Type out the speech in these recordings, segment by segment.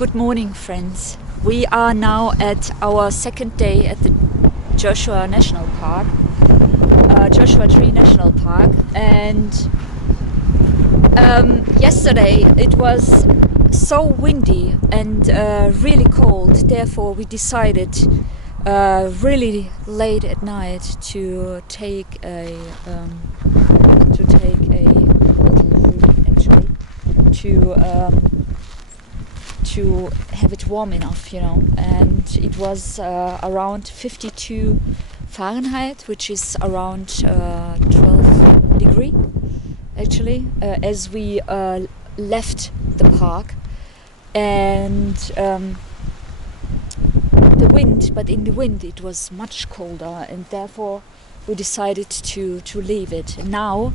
Good morning, friends. We are now at our second day at the Joshua National Park, Joshua Tree National Park, and yesterday it was so windy and really cold. Therefore, we decided really late at night to take a little route, actually, to have it warm enough, and it was around 52 Fahrenheit, which is around 12 degree actually, as we left the park. And in the wind it was much colder, and therefore we decided to leave it. And now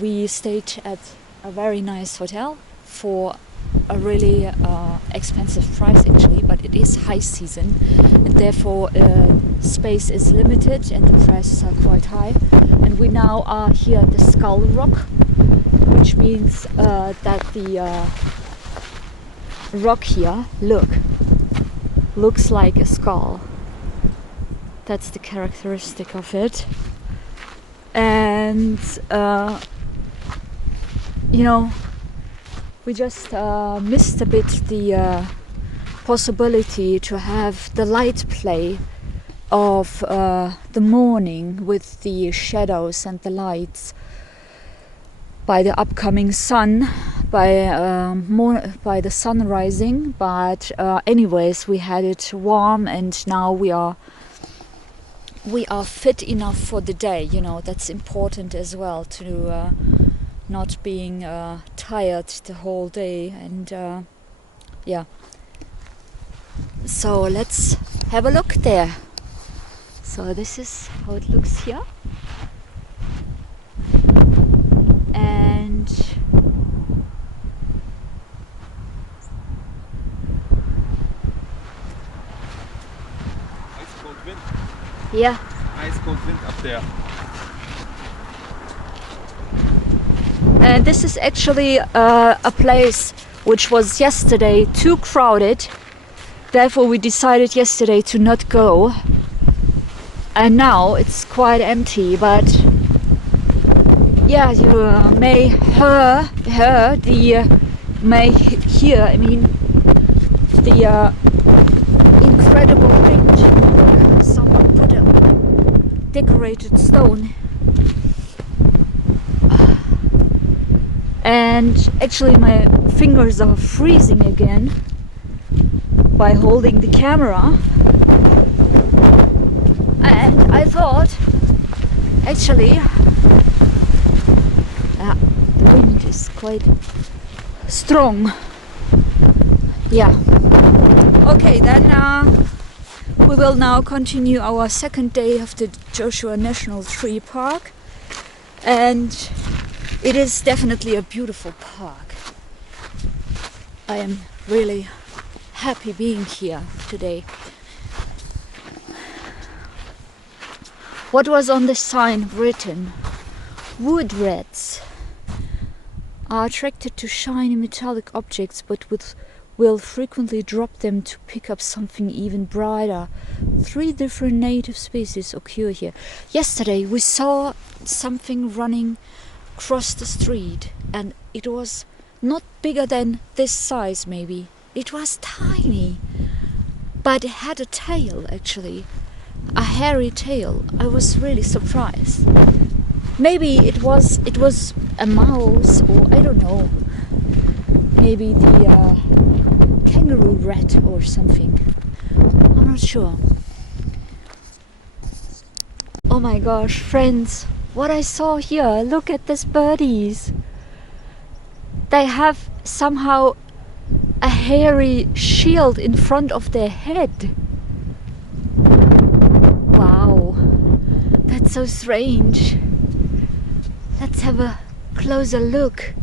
we stayed at a very nice hotel for a really expensive price, actually, but it is high season, and therefore space is limited and the prices are quite high. And we now are here at the Skull Rock, which means that the rock here, looks like a skull. That's the characteristic of it. And we just missed a bit the possibility to have the light play of the morning with the shadows and the lights by the upcoming sun, by the sun rising. But anyways, we had it warm, and now we are fit enough for the day. That's important as well, to not being tired the whole day. And yeah, so let's have a look there. So this is how it looks here, and Ice cold wind. yeah, Ice cold wind up there. and this is actually a place which was yesterday too crowded. Therefore we decided yesterday to not go, and now it's quite empty. But yeah, you may hear the incredible wind. Look, someone put a decorated stone. And actually my fingers are freezing again by holding the camera. And I thought, actually, the wind is quite strong. Yeah. Okay, then we will now continue our second day of the Joshua National Tree Park. And it is definitely a beautiful park. I am really happy being here today. What was on the sign written? Wood rats are attracted to shiny metallic objects, but will frequently drop them to pick up something even brighter. 3 different native species occur here. Yesterday we saw something running across the street, and it was not bigger than this size, maybe. It was tiny, but it had a tail, actually, a hairy tail. I was really surprised. Maybe it was a mouse, or I don't know, maybe the kangaroo rat or something. I'm not sure. Oh my gosh, friends, what I saw here, look at these birdies. They have somehow a hairy shield in front of their head. Wow, that's so strange. Let's have a closer look.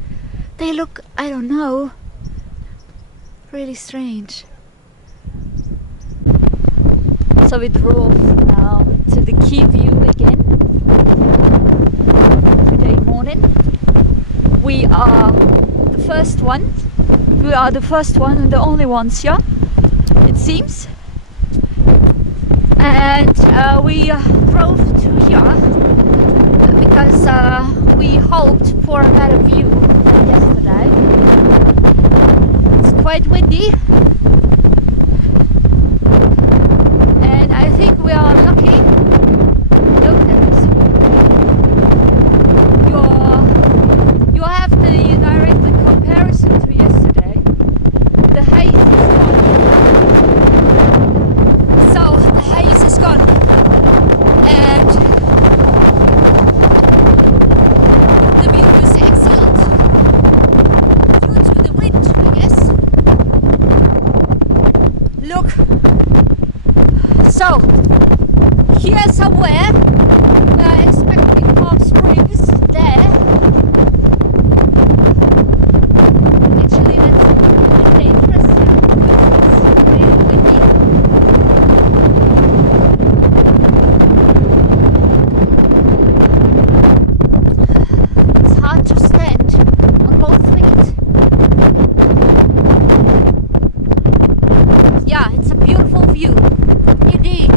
They look, I don't know, really strange. So we drove now to the key view again. Today morning we are the first one We are the first one and the only ones here, it seems. And we drove to here because we hoped for a better view than yesterday. It's quite windy, and I think we are lucky. Look at this. You have the direct comparison to yesterday. The haze is gone. So the haze is gone, and the view is excellent due to the wind, I guess. Look. So here somewhere we are expecting Palm Springs there. Actually, that's a bit dangerous here. It's really windy. It's hard to stand on both feet. Yeah, it's a beautiful view, indeed.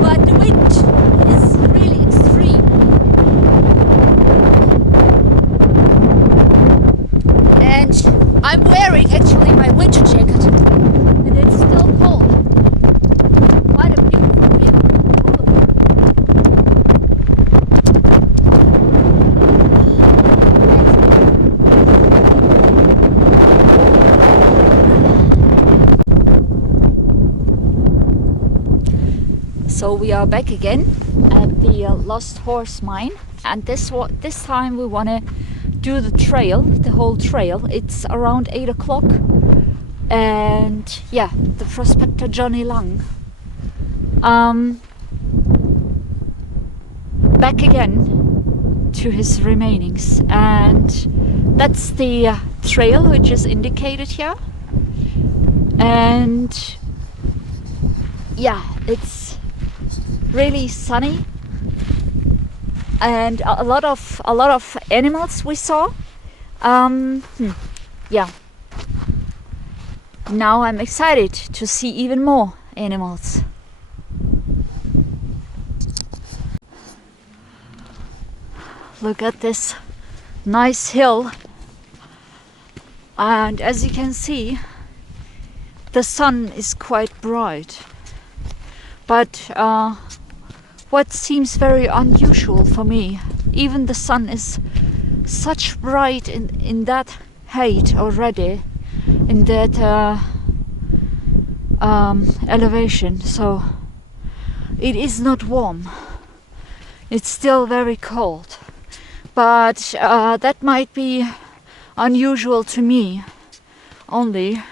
But the wind is really extreme. And I'm wearing actually my winter jacket, and it's still cold. What a beautiful view. So we are back again at the Lost Horse Mine, and this time we want to do the trail, the whole trail. It's around 8 o'clock, and yeah, the prospector Johnny Lang back again to his remainings, and that's the trail which is indicated here. And yeah, it's really sunny, and a lot of animals we saw. Yeah, now I'm excited to see even more animals. Look at this nice hill, and as you can see, the sun is quite bright. But what seems very unusual for me, even the sun is such bright in that height already, in that elevation, so it is not warm. It's still very cold, but that might be unusual to me only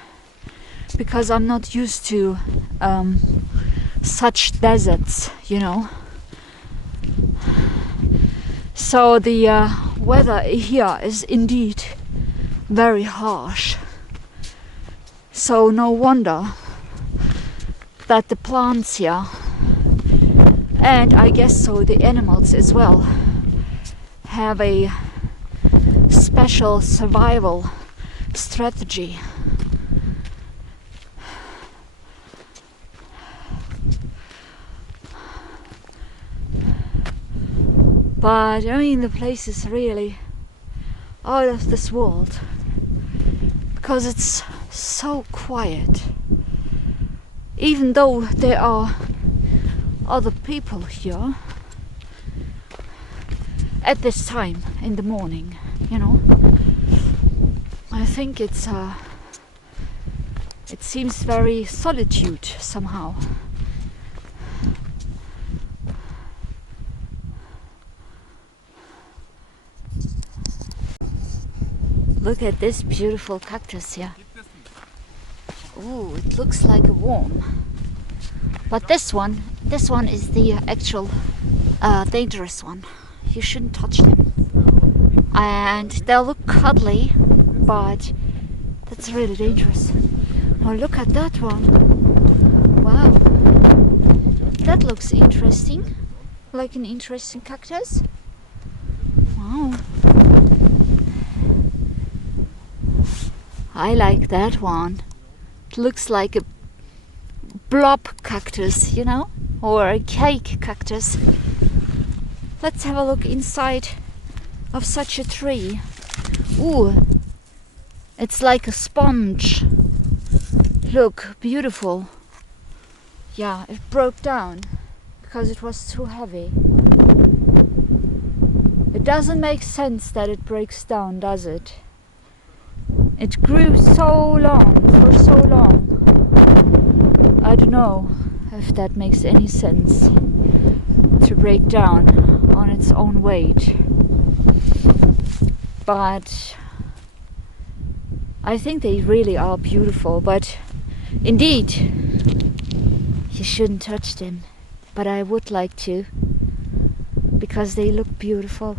because I'm not used to such deserts, you know. So the weather here is indeed very harsh. So no wonder that the plants here, and I guess so the animals as well, have a special survival strategy. But I mean, the place is really out of this world because it's so quiet. Even though there are other people here at this time in the morning, you know, I think it seems very solitude somehow. Look at this beautiful cactus here. Oh, it looks like a worm. But this one is the actual dangerous one. You shouldn't touch them. And they'll look cuddly, but that's really dangerous. Oh, look at that one. Wow. That looks interesting. Like an interesting cactus. Wow. I like that one. It looks like a blob cactus, you know, or a cake cactus. Let's have a look inside of such a tree. Ooh, it's like a sponge. Look, beautiful. Yeah, it broke down because it was too heavy. It doesn't make sense that it breaks down, does it? It grew so long, for so long. I don't know if that makes any sense to break down on its own weight. But I think they really are beautiful, but indeed you shouldn't touch them. But I would like to, because they look beautiful.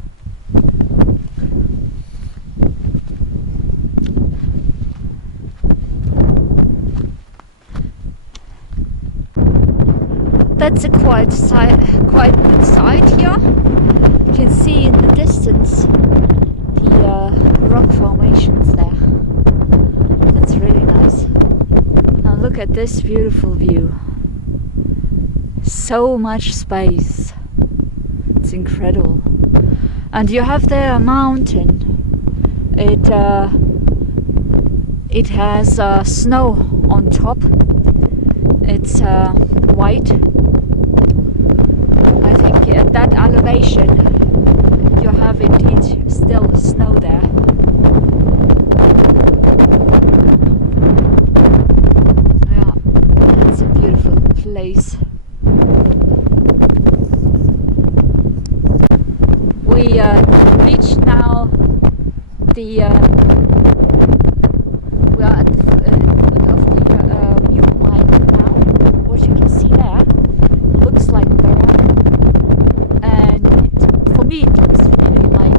That's a quite good sight here. You can see in the distance the rock formations there. That's really nice. And look at this beautiful view. So much space. It's incredible. And you have there a mountain. It has snow on top. It's white. I think at that elevation you have indeed still snow there. Yeah, it's a beautiful place. We reached now the we are at the foot of the new mine now. What you can see there looks like a barrel, and for me it looks really like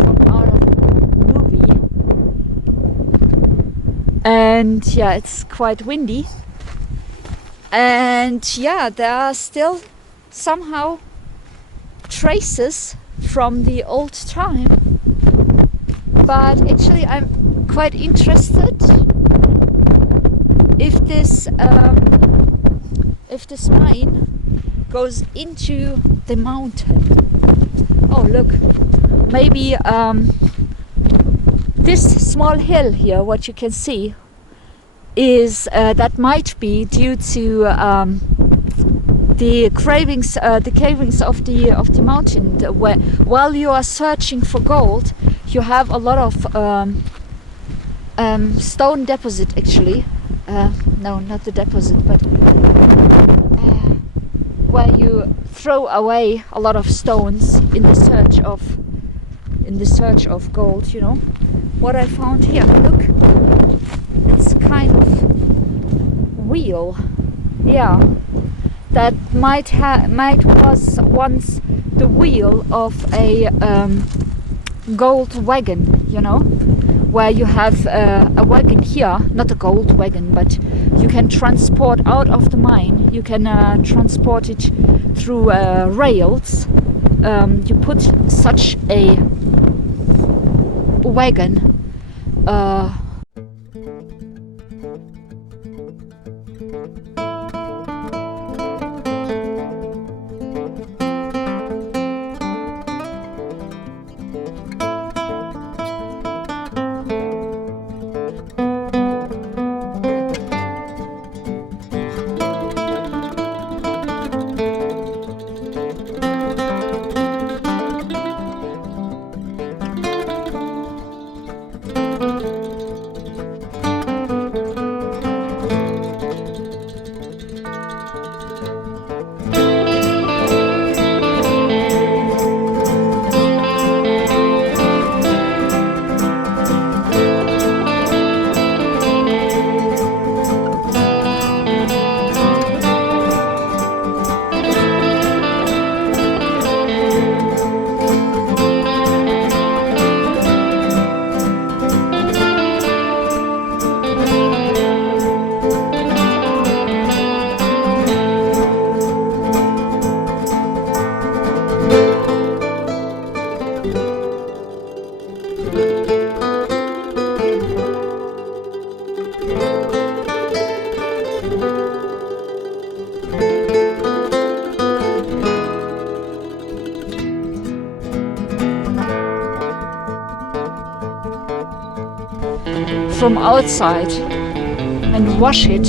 from out of a movie. And yeah, it's quite windy, and yeah, there are still somehow traces from the old time, but actually I'm quite interested if this mine goes into the mountain. Oh look, maybe this small hill here, what you can see, is that might be due to the cravings, the cavings of the mountain. Where while you are searching for gold, you have a lot of stone deposit. Actually, no, not the deposit, but where you throw away a lot of stones in the search of gold. You know what I found here? Look, it's kind of wheel. Yeah. That might was once the wheel of a gold wagon, you know, where you have a wagon here, not a gold wagon, but you can transport out of the mine. You can transport it through rails. You put such a wagon. from outside and wash it.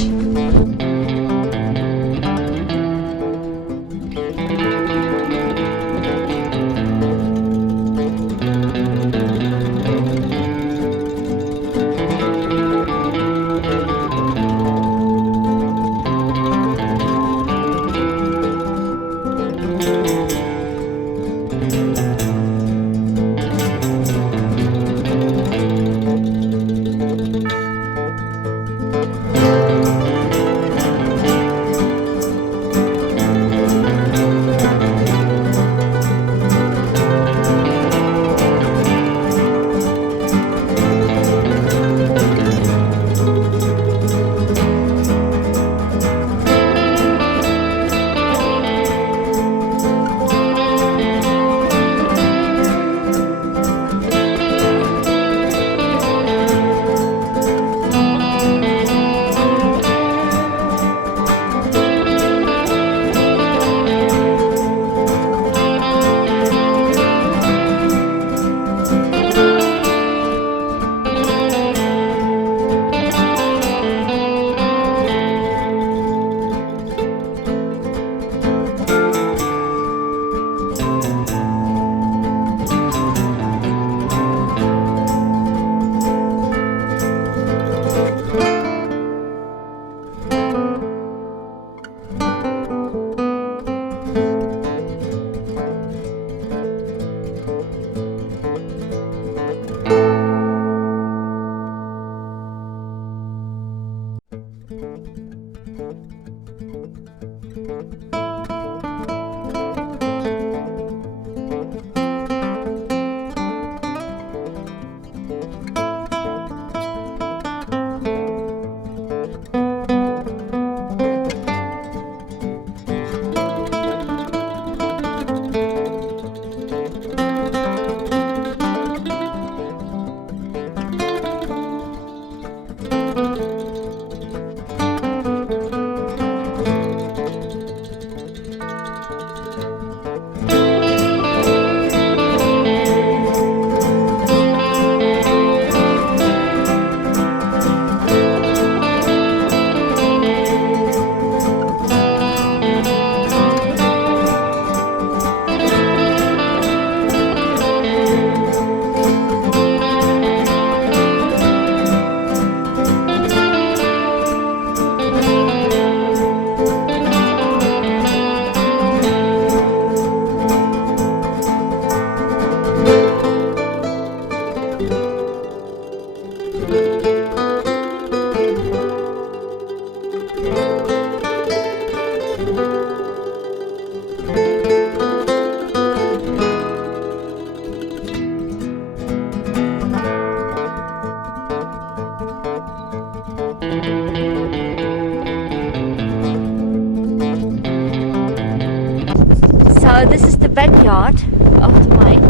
So this is the backyard of the mine,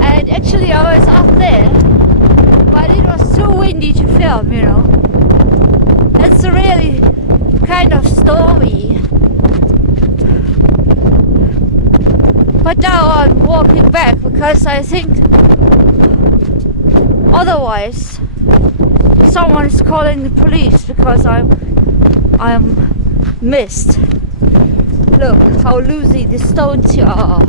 and actually I was up there, but it was too windy to film, you know. It's really kind of stormy. But now I'm walking back because I think otherwise someone is calling the police because I'm missed. Look how loosey the stones here are.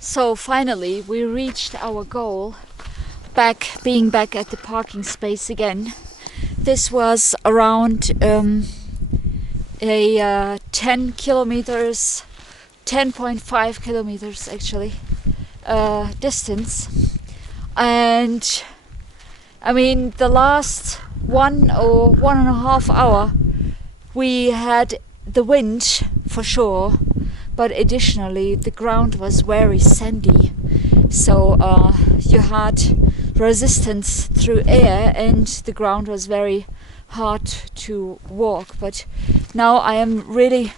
So finally we reached our goal, being back at the parking space again. This was around 10 kilometers, 10.5 kilometers actually, distance. And I mean the last 1 or 1.5 hours we had the wind for sure, but additionally the ground was very sandy, so you had resistance through air and the ground was very hard to walk. But now I am really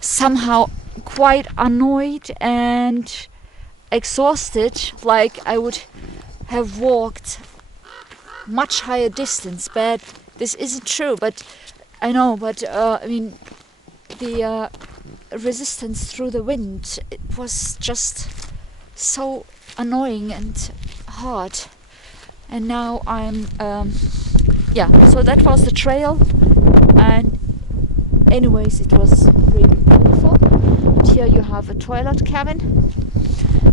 somehow quite annoyed and exhausted, like I would have walked much higher distance, but this isn't true. But I know, but I mean, the resistance through the wind, it was just so annoying and hard. And now I'm yeah, so that was the trail, and anyways it was really beautiful. And here you have a toilet cabin,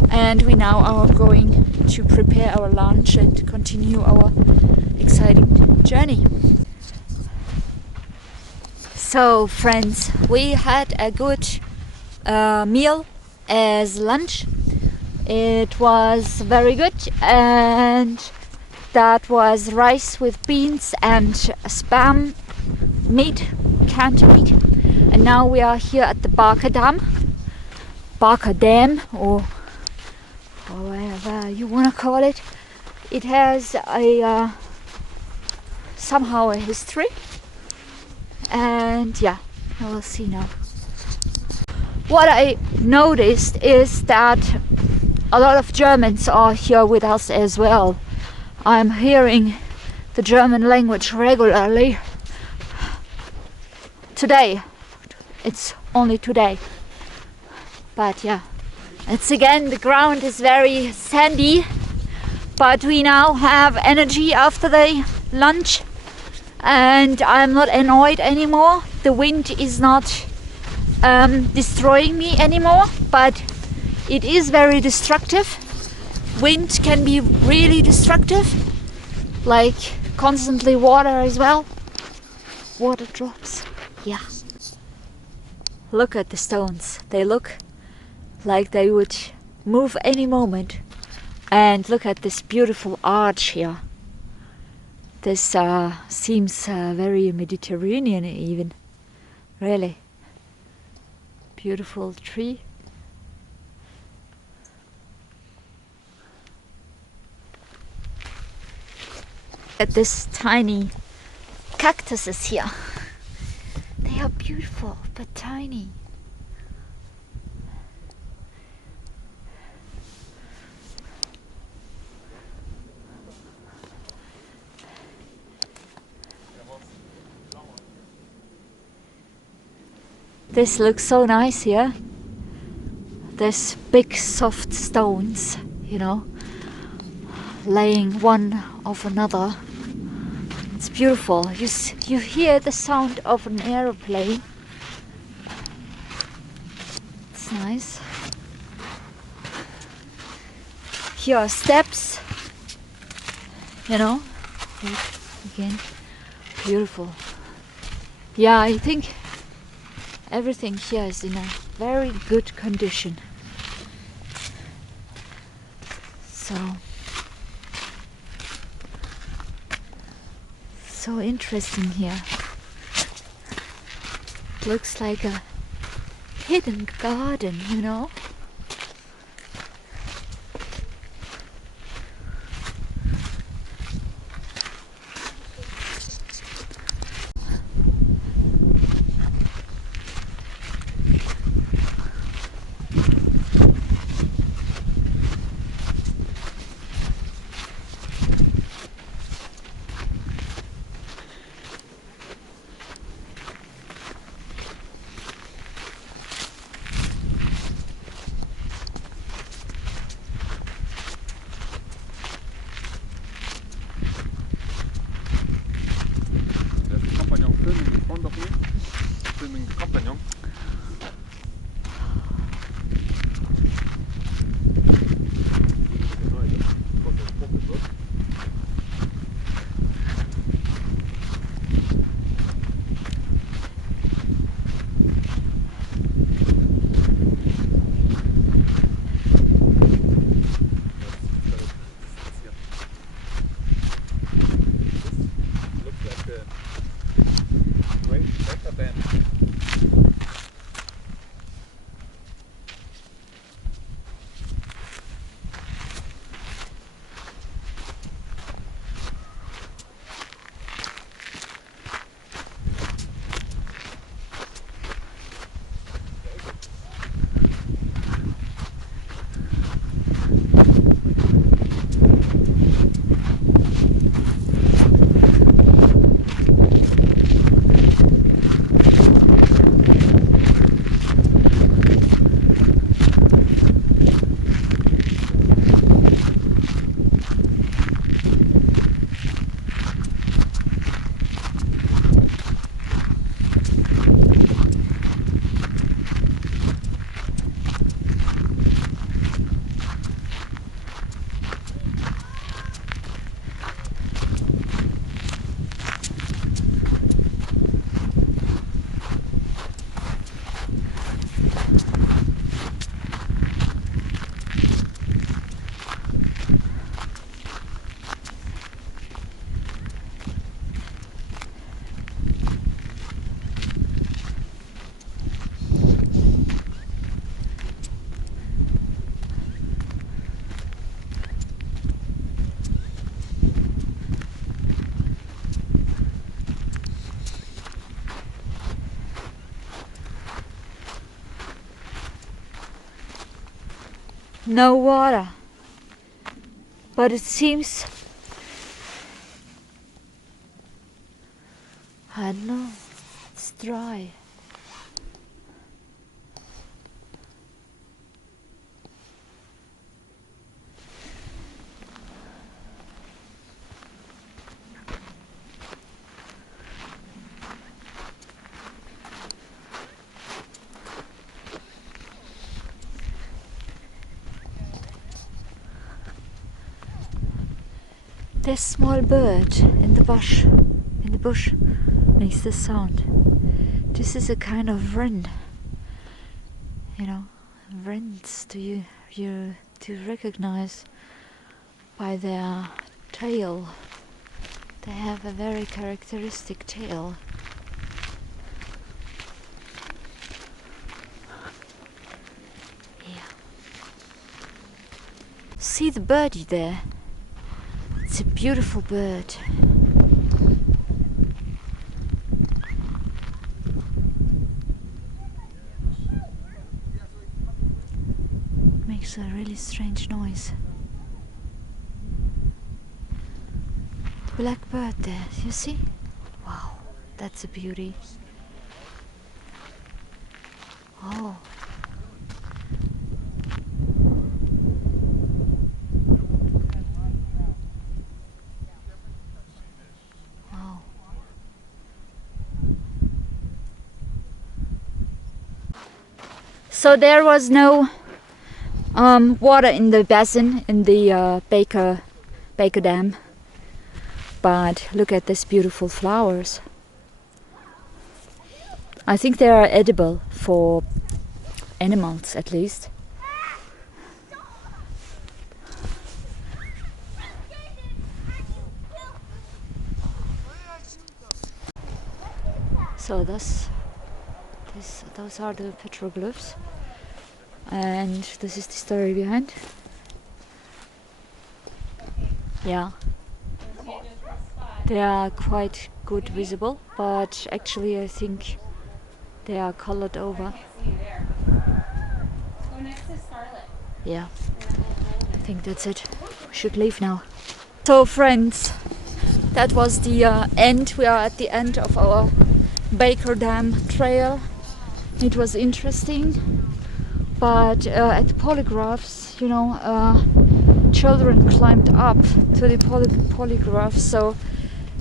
and we now are going to prepare our lunch and continue our exciting journey. So friends, we had a good meal as lunch. It was very good, and that was rice with beans and spam meat, canned meat. And now we are here at the Barker Dam, or whatever you want to call it. It has a somehow a history, and yeah, we'll see now. What I noticed is that a lot of Germans are here with us as well. I'm hearing the German language regularly. Today, it's only today, but yeah, it's again, the ground is very sandy, but we now have energy after the lunch and I'm not annoyed anymore. The wind is not destroying me anymore, but it is very destructive. Wind can be really destructive, like constantly water as well. Water drops, yeah. Look at the stones, they look like they would move any moment. And look at this beautiful arch here. This seems very Mediterranean even, really. Beautiful tree. At this tiny cactuses here. They are beautiful but tiny. This looks so nice here. There's big soft stones, you know, laying one of another. It's beautiful. You hear the sound of an aeroplane. It's nice. Here are steps, you know, again, beautiful. Yeah, I think everything here is in a very good condition. So interesting here. Looks like a hidden garden, you know. no water. But it seems, I don't know, it's dry. This small bird in the bush makes this sound. This is a kind of wren. You know, wrens do recognize by their tail. They have a very characteristic tail. Yeah. See the birdie there? It's a beautiful bird. Makes a really strange noise. Black bird there, you see? Wow, that's a beauty. Oh. Wow. So there was no water in the basin, in the Baker Dam. But look at these beautiful flowers. I think they are edible for animals, at least. So those are the petroglyphs, and this is the story behind. Yeah. They are quite good visible, but actually I think they are colored over. Yeah, I think that's it. We should leave now. So friends, that was the end. We are at the end of our Baker Dam trail. It was interesting, but at the polygraphs, you know, children climbed up to the polygraphs, so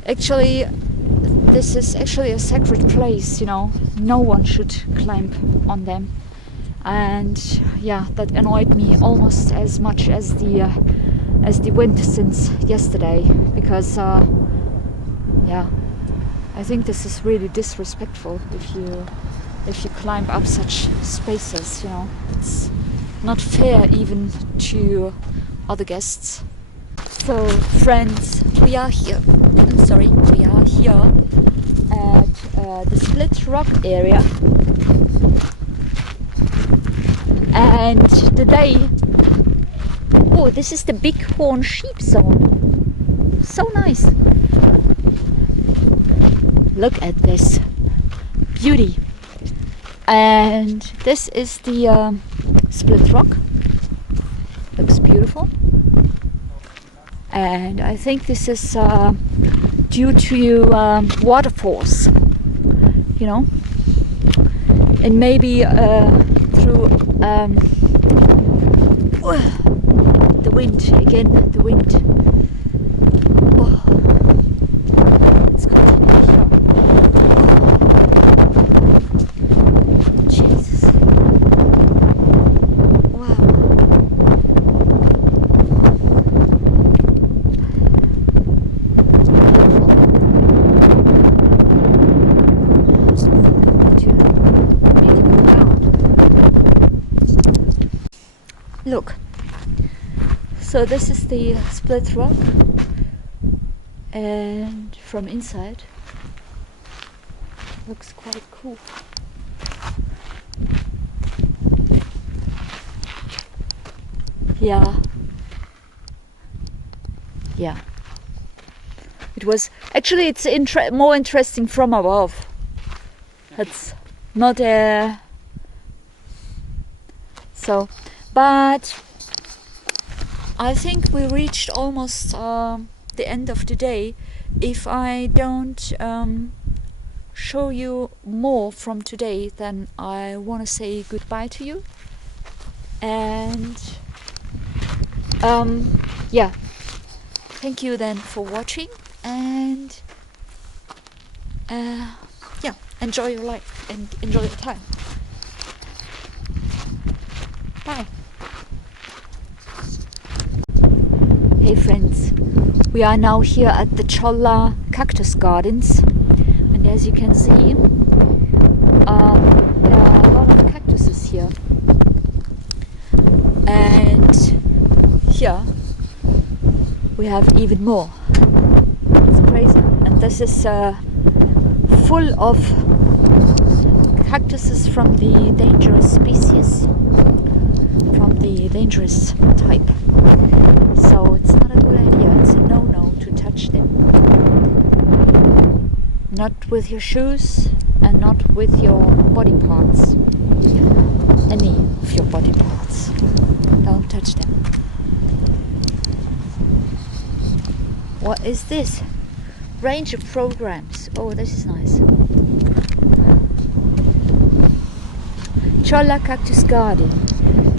actually this is actually a sacred place, you know, no one should climb on them. And yeah, that annoyed me almost as much as the wind since yesterday, because yeah, I think this is really disrespectful if you climb up such spaces, you know. It's not fair even to other guests. So friends, we are here at the Split Rock area, and today, oh, this is the Bighorn sheep zone. So nice. Look at this beauty. And this is the Split Rock. Looks beautiful. And I think this is due to waterfalls, you know, and maybe through the wind again. The wind. Oh. Let's continue here. Oh. Jesus. Wow. Look, so this is the Split Rock, and from inside looks quite cool. Yeah, it was actually, it's more interesting from above. It's not a so. But I think we reached almost the end of the day. If I don't show you more from today, then I want to say goodbye to you. And yeah, thank you then for watching, and yeah, enjoy your life and enjoy your time. Bye. Hey friends, we are now here at the Cholla Cactus Gardens, and as you can see, there are a lot of cactuses here. And here we have even more. It's crazy. And this is full of cactuses from the dangerous species, from the dangerous type. So it's not a good idea. It's a no-no to touch them. Not with your shoes and not with your body parts. Any of your body parts. Don't touch them. What is this? Range of programs. Oh, this is nice. Cholla Cactus Garden.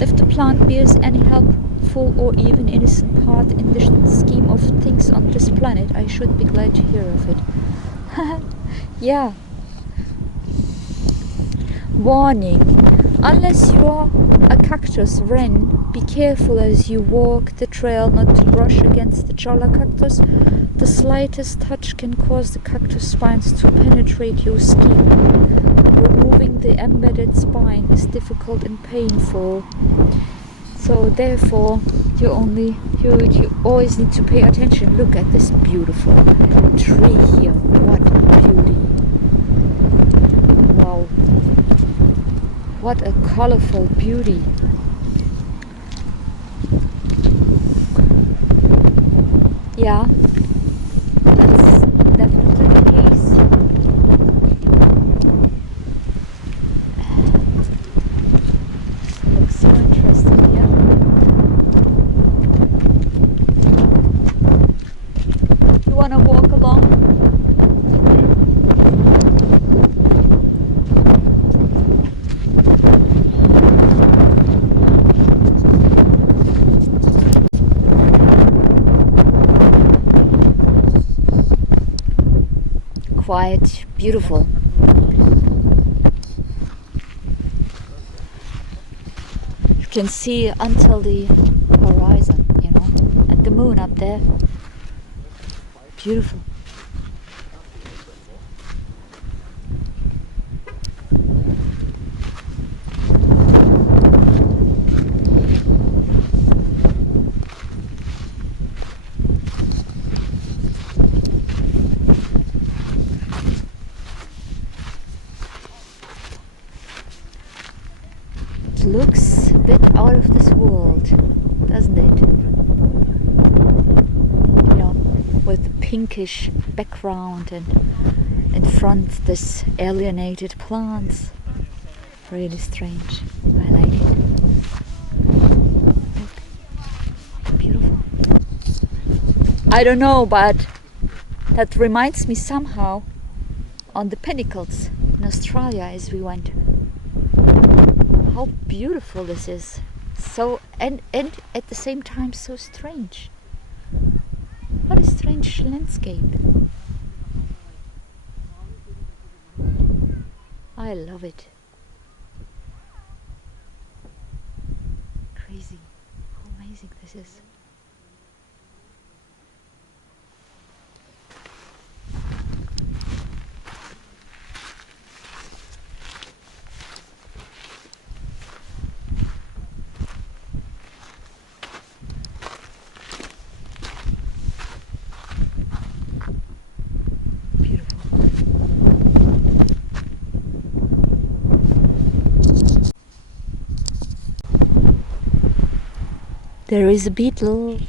If the plant bears any helpful or even innocent part in the scheme of things on this planet, I should be glad to hear of it. Yeah. Warning. Unless you are a cactus wren, be careful as you walk the trail not to brush against the cholla cactus. The slightest touch can cause the cactus spines to penetrate your skin. Removing the embedded spine is difficult and painful. So therefore, you always need to pay attention. Look at this beautiful tree here. What beauty. Wow. What a colorful beauty. Yeah, that's definitely the case. Looks so interesting here. You wanna walk along? Quite beautiful. You can see until the horizon, you know, and the moon up there. Beautiful. Looks a bit out of this world, doesn't it? You know, with the pinkish background and in front this alienated plants. Really strange. I like it. Look, beautiful. I don't know, but that reminds me somehow on the pinnacles in Australia as we went. How beautiful this is. So and at the same time so strange. What a strange landscape. I love it. Crazy. How amazing this is. There is a beetle